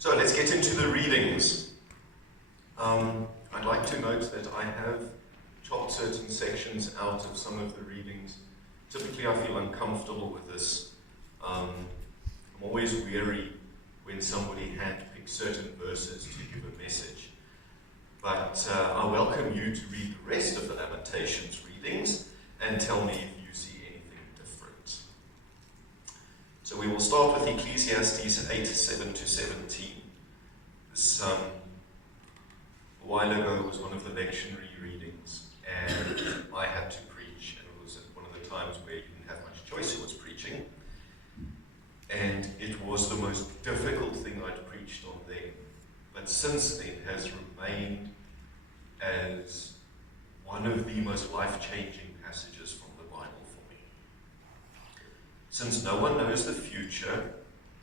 So let's get into the readings. I'd like to note that I have chopped certain sections out of some of the readings. Typically I feel uncomfortable with this. I'm always weary when somebody handpicks certain verses to give a message. But I welcome you to read the rest of the Lamentations readings and tell me if you see anything different. So we will start with Ecclesiastes 8:7-17. This, a while ago, was one of the lectionary readings, and I had to preach, and it was at one of the times where you didn't have much choice who was preaching, and it was the most difficult thing I'd preached on then, but since then has remained as one of the most life-changing passages from the Bible for me. Since no one knows the future,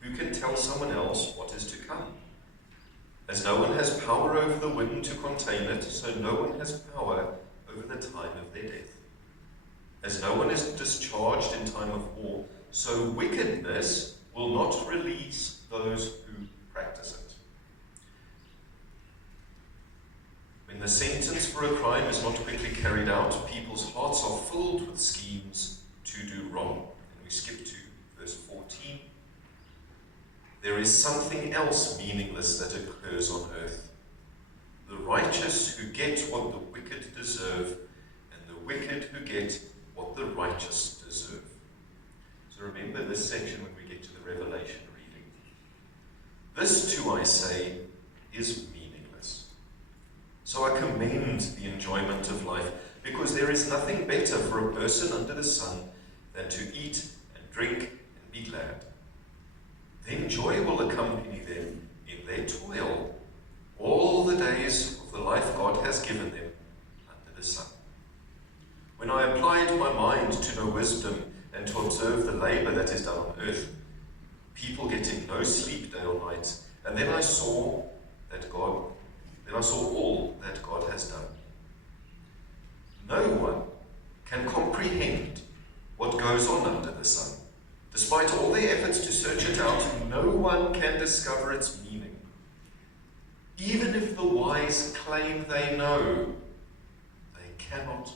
who can tell someone else what is to come? As no one has power over the wind to contain it, so no one has power over the time of their death. As no one is discharged in time of war, so wickedness will not release those who practice it. When the sentence for a crime is not quickly carried out, people's hearts are filled with schemes to do wrong. And we skip to verse 14. There is something else meaningless that occurs on earth. The righteous who get what the wicked deserve, and the wicked who get what the righteous deserve. So remember this section when we get to the Revelation reading. This too, I say, is meaningless. So I commend the enjoyment of life, because there is nothing better for a person under the sun than to eat and drink and be glad. Then joy will accompany them in their toil all the days of the life God has given them under the sun. When I applied my mind to know wisdom and to observe the labor that is done on earth, people getting no sleep day or night, and then I saw all that God has done. No one can comprehend what goes on under the sun. Despite all their efforts to search it out, no one can discover its meaning. Even if the wise claim they know, they cannot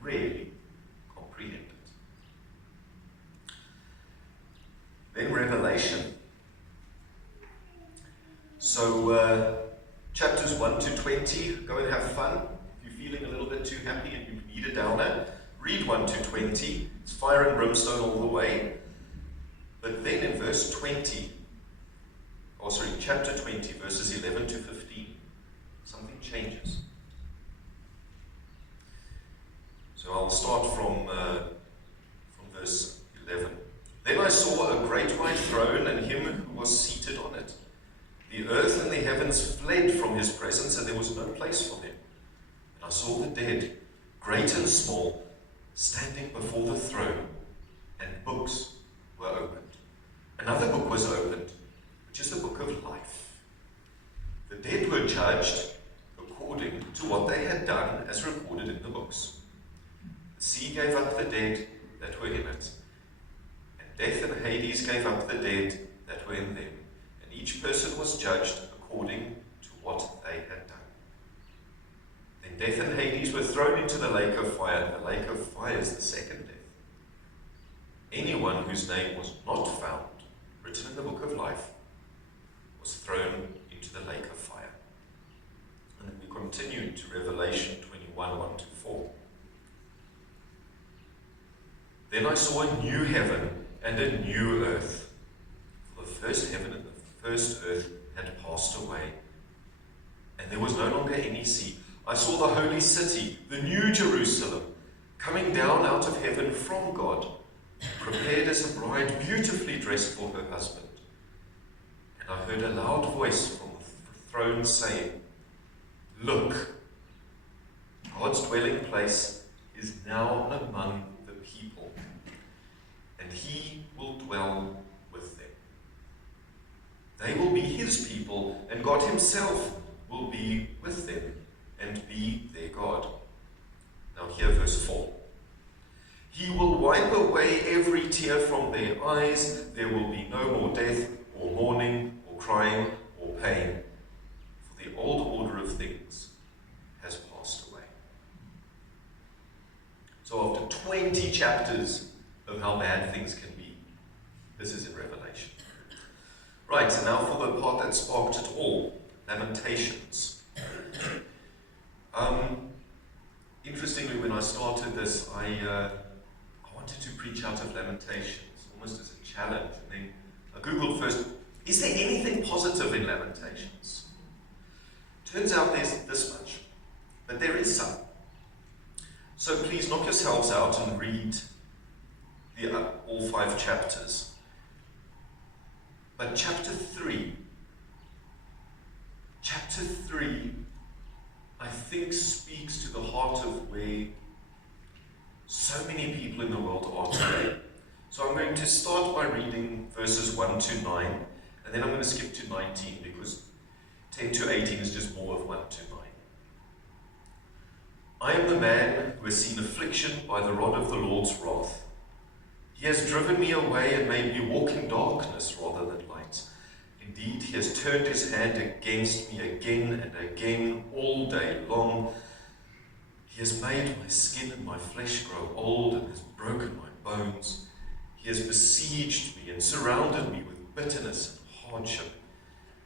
really comprehend it. Then Revelation. So chapters 1-20, go and have fun. If you're feeling a little bit too happy and you need a downer, read 1-20. It's fire and brimstone all the way. But then in chapter 20, verses 11-15, something changes. So I'll start from verse 11. Then I saw a great white throne and him who was seated on it. The earth and the heavens fled from his presence, and there was no place for them. And I saw the dead, great and small, standing before the throne, and books were opened. Another book was opened, which is the book of life. The dead were judged according to what they had done as recorded in the books. The sea gave up the dead that were in it, and death and Hades gave up the dead that were in them, and each person was judged according to what they had done. Then death and Hades were thrown into the lake of fire. The lake of fire is the second death. Anyone whose name was not found written in the book of life was thrown into the lake of fire. And then we continue to Revelation 21:1-4. Then I saw a new heaven and a new earth. For the first heaven and the first earth had passed away, and there was no longer any sea. I saw the holy city, the new Jerusalem, coming down out of heaven from God, prepared as a bride beautifully dressed for her husband. And I heard a loud voice from the throne saying, "Look, God's dwelling place is now among the people, and he will dwell with them. They will be his people, and God himself will be with them and be their God." Now here verse 4. He will wipe away every tear from their eyes. There will be no more death, or mourning, or crying, or pain, for the old order of things has passed away. So after 20 chapters of how bad things can be, this is in Revelation. Right, so now for the part that sparked it all, Lamentations. Interestingly, when I started this, I wanted to preach out of Lamentations, almost as a challenge. And then I Googled first, is there anything positive in Lamentations? Turns out there's this much, but there is some. So please knock yourselves out and read all 5 chapters. But chapter 3, I think speaks to the heart of where so many people in the world are today. So I'm going to start by reading verses 1 to 9, and then I'm going to skip to 19 because 10 to 18 is just more of 1 to 9. I am the man who has seen affliction by the rod of the Lord's wrath. He has driven me away and made me walk in darkness rather than light. Indeed, he has turned his hand against me again and again all day long. He has made my skin and my flesh grow old and has broken my bones. He has besieged me and surrounded me with bitterness and hardship.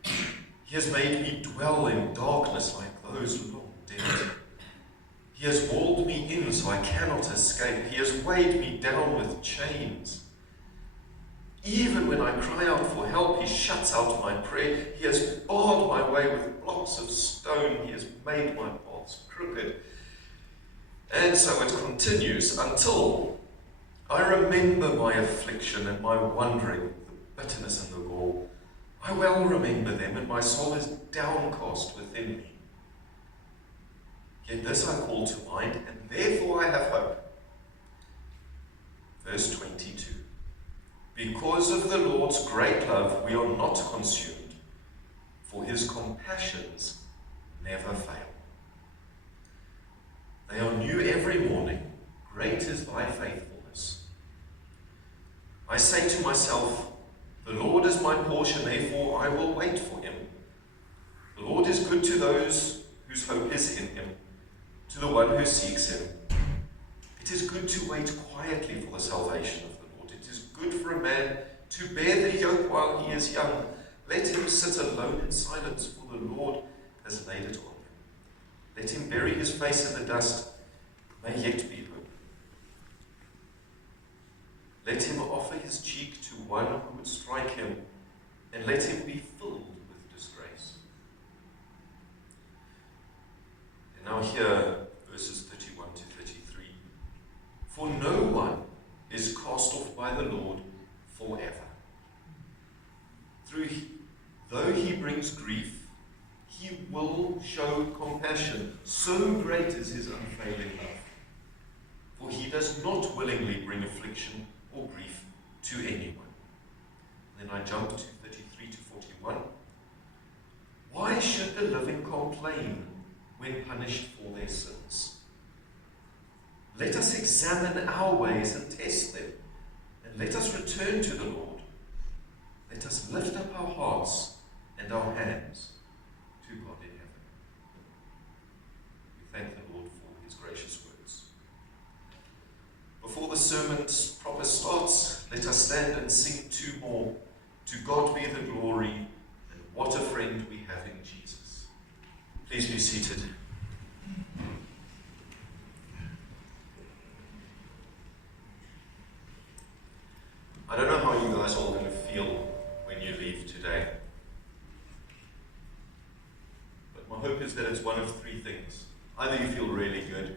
He has made me dwell in darkness like those long dead. He has walled me in so I cannot escape. He has weighed me down with chains. Even when I cry out for help, he shuts out my prayer. He has barred my way with blocks of stone. He has made my paths crooked. And so it continues until I remember my affliction and my wandering, the bitterness and the gall. I well remember them, and my soul is downcast within me. Yet this I call to mind, and therefore I have hope. Verse 22. Because of the Lord's great love, we are not consumed, for his compassions never fail. They are new every morning. Great is thy faithfulness. I say to myself, the Lord is my portion, therefore I will wait for him. The Lord is good to those whose hope is in him, to the one who seeks him. It is good to wait quietly for the salvation of the Lord. It is good for a man to bear the yoke while he is young. Let him sit alone in silence, for the Lord has laid it on him. Let him bury his face in the dust. May yet be hope. Let him offer his cheek to one who would strike him, and let him be filled with disgrace. And now here, verses 31 to 33. For no one is cast off by the Lord forever. Though he brings grief, he will show compassion. So great is his unfailing love. For he does not willingly bring affliction or grief to anyone. Then I jump to 33 to 41. Why should the living complain when punished for their sins? Let us examine our ways and test them, and let us return to the Lord. Let us lift up our hearts and our hands to God in heaven. We thank the Lord for his gracious words. Before the sermon proper starts, let us stand and sing 2 more. To God be the glory, and what a friend we have in Jesus. Please be seated. I don't know how you guys are all going to feel when you leave today. But my hope is that it's one of 3 things. Either you feel really good,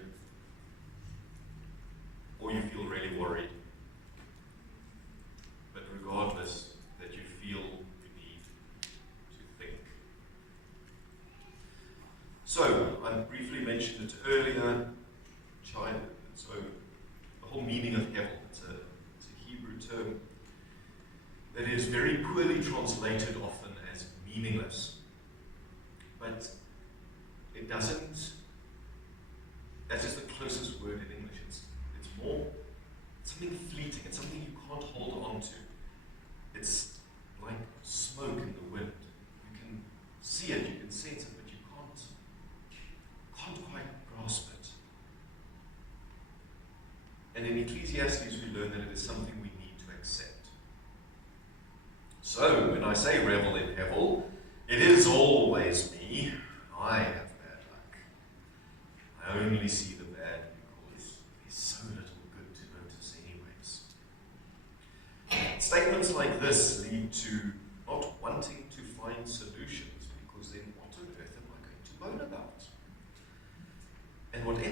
or you feel really worried. But regardless, that you feel you need to think. So, I briefly mentioned it earlier. So, the whole meaning of Hevel, it's a Hebrew term that is very poorly translated often as meaningless. But it doesn't, that is the closest word in English. It's more something fleeting. It's something you can't hold on to. It's like smoke in the wind. You can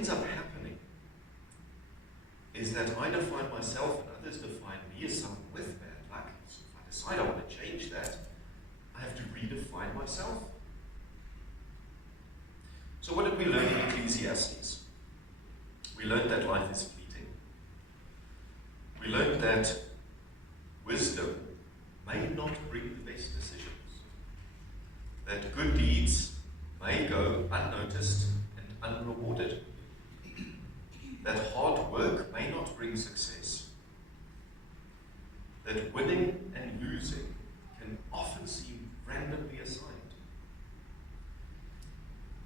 ends up happening is that I define myself and others define me as someone with bad luck. So if I decide I want to change that, I have to redefine myself. So what did we learn in Ecclesiastes? We learned that life is fleeting. We learned that wisdom may not bring the best decisions. That good deeds may go unnoticed and unrewarded. That hard work may not bring success. That winning and losing can often seem randomly assigned.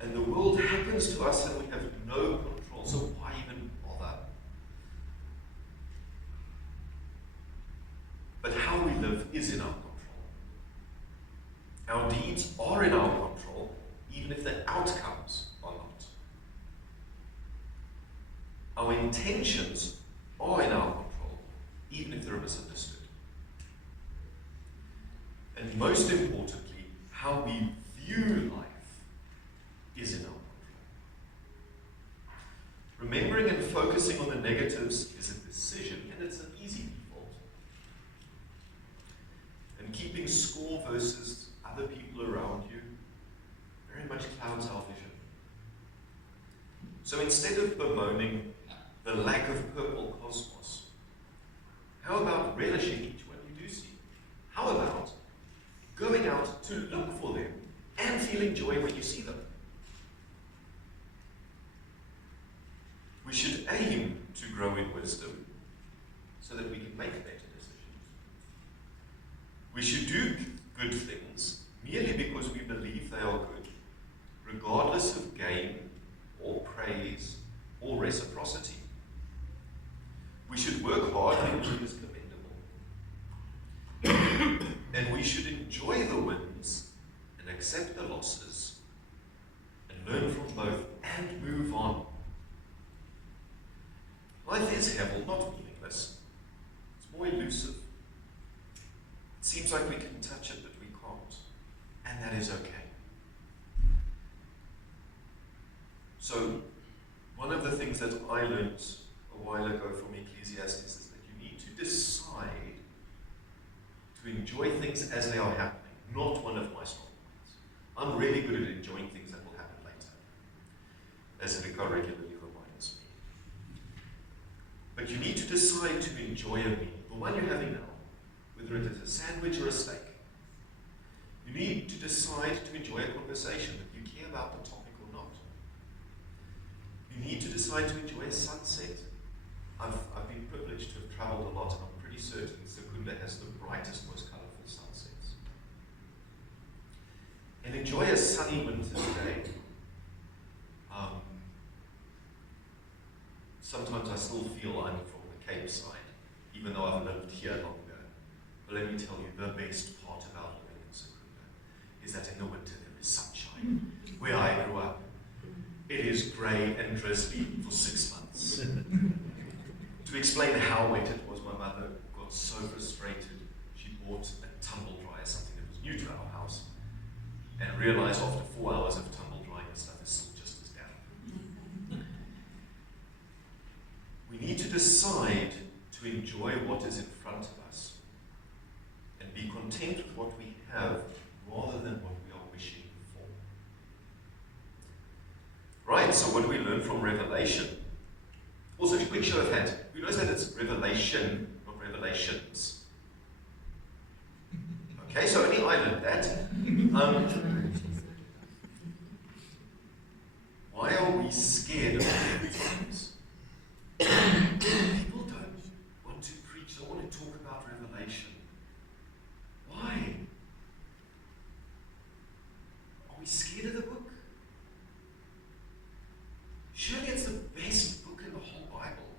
And the world happens to us and we have no control, so why even bother? But how we live is in our control. Our deeds are in our control, even if the outcomes are not. Our intentions are in our control, even if they're misunderstood. And most importantly, how we view life is in our control. Remembering and focusing on the negatives is a decision, and it's an easy default. And keeping score versus other people around you very much clouds our vision. So instead of bemoaning the lack of purple cosmos, how about relishing each one you do see? How about going out to look for them and feeling joy when you see them? We should aim to grow in wisdom so that we can make better decisions. We should do good things merely because we believe they are good, regardless of gain or praise or reciprocity. We should work hard when it is commendable. And we should enjoy the wins and accept the losses and learn from both and move on. Life is Hevel, not meaningless. It's more elusive. It seems like we can touch it, but we can't. And that is okay. So, one of the things that I learned a while ago from Ecclesiastes is that you need to decide to enjoy things as they are happening, not one of my strong points. I'm really good at enjoying things that will happen later, as Eccl regularly reminds me. But you need to decide to enjoy a meal, the one you're having now, whether it is a sandwich or a steak. You need to decide to enjoy a conversation, that you care about the topic or not. You need to decide to enjoy a sunset. I've been privileged to have traveled a lot, and I'm pretty certain Secunda has the brightest, most colourful sunsets. And enjoy a sunny winter's day. Sometimes I still feel I'm from the Cape side, even though I've lived here longer. But let me tell you, the best part about living in Secunda is that in the winter there is sunshine. Where I grew up, it is grey and drizzly for 6 months. To explain how wet it was, my mother got so frustrated, she bought a tumble dryer, something that was new to our house, and realized after 4 hours of tumble drying, the stuff is still just as damp. We need to decide to enjoy what is in front of us and be content with what we have rather than what we are wishing for. Right, so what do we learn from Revelation? Also, a quick show of hands. Who knows that it's revelation, not revelations? Okay, so only I learned that. Why are we scared of the times? People don't want to preach, they want to talk about Revelation. Why? Are we scared of the book? Surely it's the best book in the whole Bible.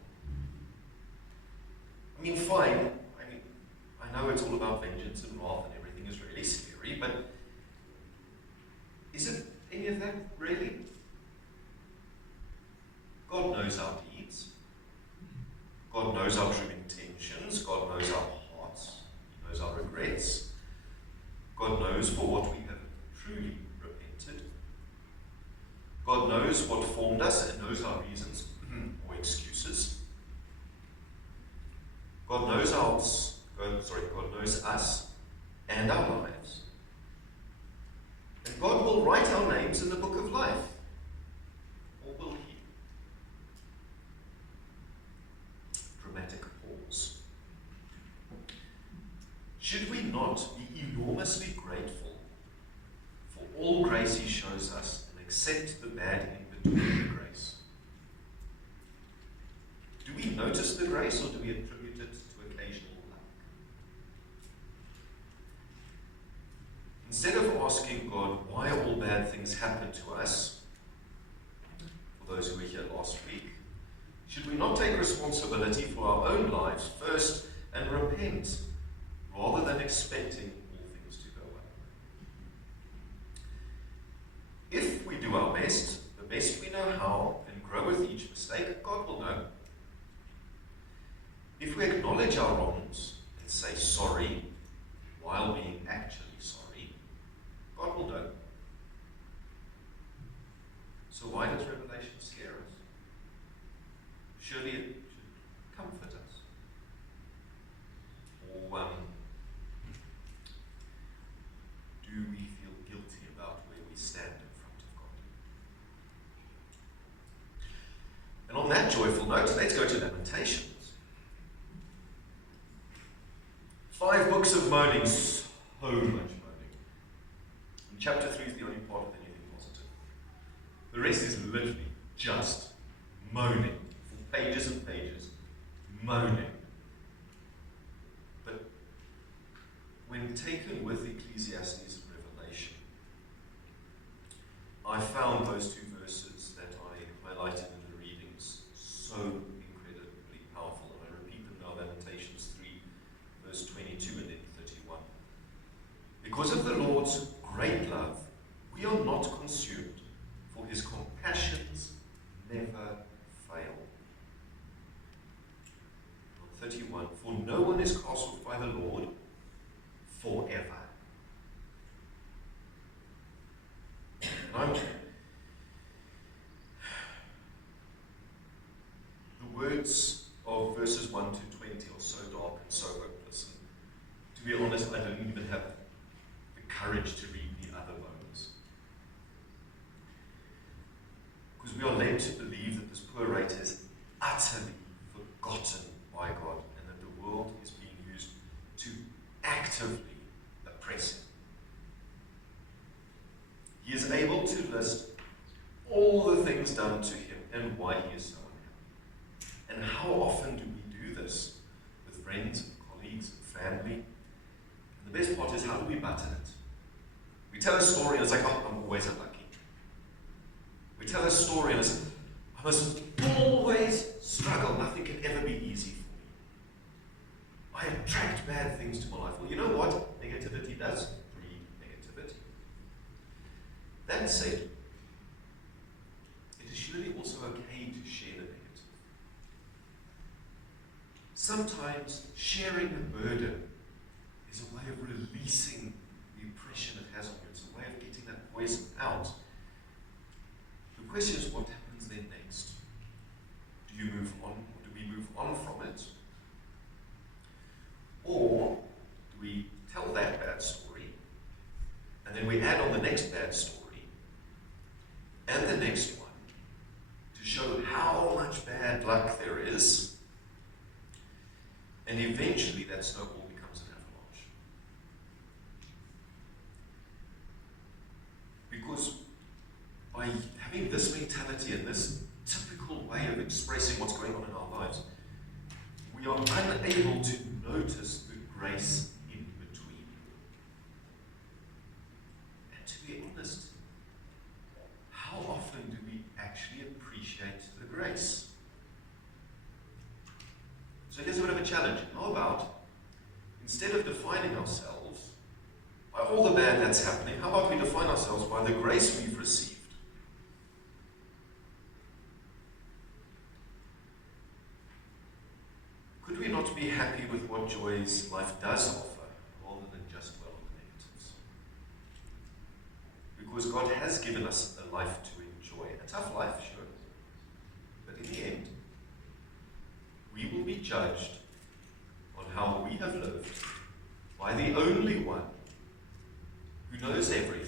I mean, fine. I know it's all about vengeance and wrath and everything is really scary, but is it any of that really? God knows our deeds. God knows our true intentions. God knows our hearts. He knows our regrets. God knows for what we have truly repented. knows what formed us and knows our reasons or excuses. God knows God knows us and our lives. And God will write our names in the book of life. Or will he? Dramatic pause. Should we not be enormously grateful for all grace he shows us and accept the bad in between the grace? Do we notice the grace, or do we attribute it to occasional luck? Instead of asking God why all bad things happen to us, for those who were here last week, should we not take responsibility for our own lives first and repent, rather than expecting all things to go well? If we do our best, the best we know how, and grow with each mistake, God will know. If we acknowledge our wrongs and say sorry while being actually sorry, God will know. So why does Revelation scare us? Surely it should comfort us. Or do we feel guilty about where we stand in front of God? And on that joyful note, let's go to Lamentations. 5 books of moaning, so much moaning. And chapter 3 is the only part of anything positive. The rest is literally just moaning, for pages and pages, moaning. But when taken with Ecclesiastes and Revelation, I found those 2 verses that I highlighted in the readings so incredibly powerful. And I repeat them now, Lamentations 3, verse 22 and then 31. Because of the Lord's great love, we are not consumed, for his compassions never fail. 31. For no one is cast off by the Lord forever. The words of verses 1 to 20 are so dark and so hopeless. And to be honest, I don't even have the courage to read the other moments. Because we are led to believe that this poor writer is utterly forgotten by God, and that the world is being used to actively oppress him. He is able to list all the things done to him and why he is so unhappy. And how often do we do this with friends and colleagues and family? And the best part is, how do we button it? We tell a story and it's like, oh, I'm always unlucky. We tell a story and it's, I must always struggle. Nothing can ever be easy for me. I attract bad things to my life. Well, you know what? Negativity does breed negativity. That said, it is surely also okay to share the negative. Sometimes sharing the burden is a way of releasing the impression it has on you. It's a way of getting that poison out. The question is, what happens then next? Do you move on, or do we move on from it? Or do we tell that bad story, and then we add on the next bad story, and the next one, to show how much bad luck there is, and eventually that snowball becomes an avalanche. Because by having this mentality and this typical way of expressing what's going on in our lives, we are unable to notice the grace in between. And to be honest, how often do we actually appreciate the grace? So here's a bit of a challenge. How about, instead of defining ourselves by all the bad that's happening, how about we define ourselves by the grace we've received? Could we not be happy with what joys life does offer, rather than just dwell on the negatives? Because God has given us a life to enjoy, and A tough life, sure. But in the end, we will be judged on how we have lived by the only one who knows everything